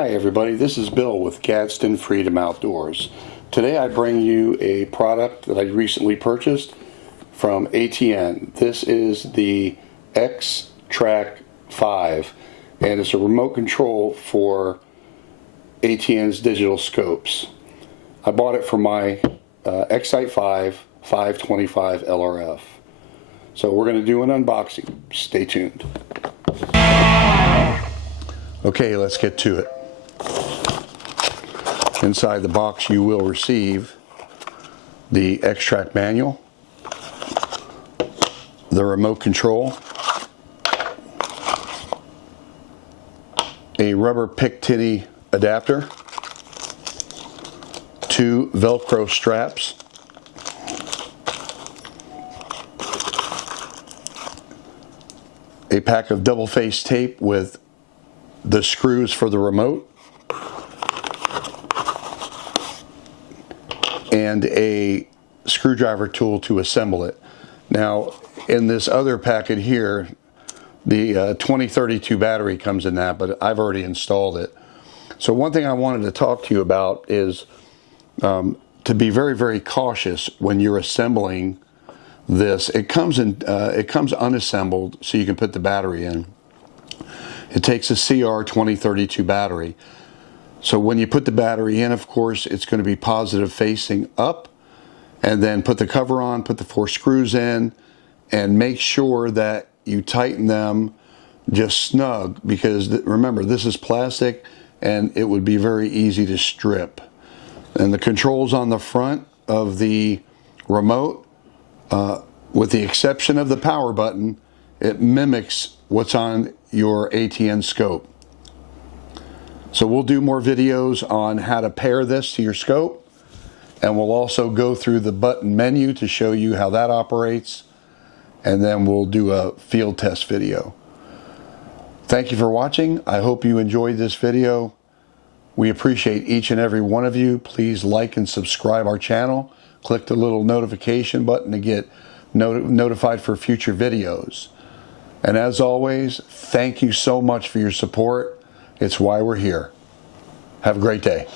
Hi everybody, this is Bill with Gadsden Freedom Outdoors. Today I bring you a product that I recently purchased from ATN. This is the X-Track 5 and it's a remote control for ATN's digital scopes. I bought it for my X-Sight 5 525 LRF. So we're going to do an unboxing. Stay tuned. Okay, let's get to it. Inside the box you will receive the X-Track manual, the remote control, a rubber picatinny adapter, 2 velcro straps, a pack of double-face tape with the screws for the remote, and a screwdriver tool to assemble it. Now, in this other packet here, the 2032 battery comes in that, but I've already installed it. So one thing I wanted to talk to you about is to be very, very cautious when you're assembling this. It comes unassembled, so you can put the battery in. It takes a CR2032 battery. So when you put the battery in, of course, it's going to be positive facing up, and then put the cover on, put the 4 screws in, and make sure that you tighten them just snug, because remember, this is plastic and it would be very easy to strip. And the controls on the front of the remote, with the exception of the power button, it mimics what's on your ATN scope. So we'll do more videos on how to pair this to your scope, and we'll also go through the button menu to show you how that operates, and then we'll do a field test video. Thank you for watching. I hope you enjoyed this video. We appreciate each and every one of you. Please like and subscribe our channel. Click the little notification button to get notified for future videos. And as always, thank you so much for your support. It's why we're here. Have a great day.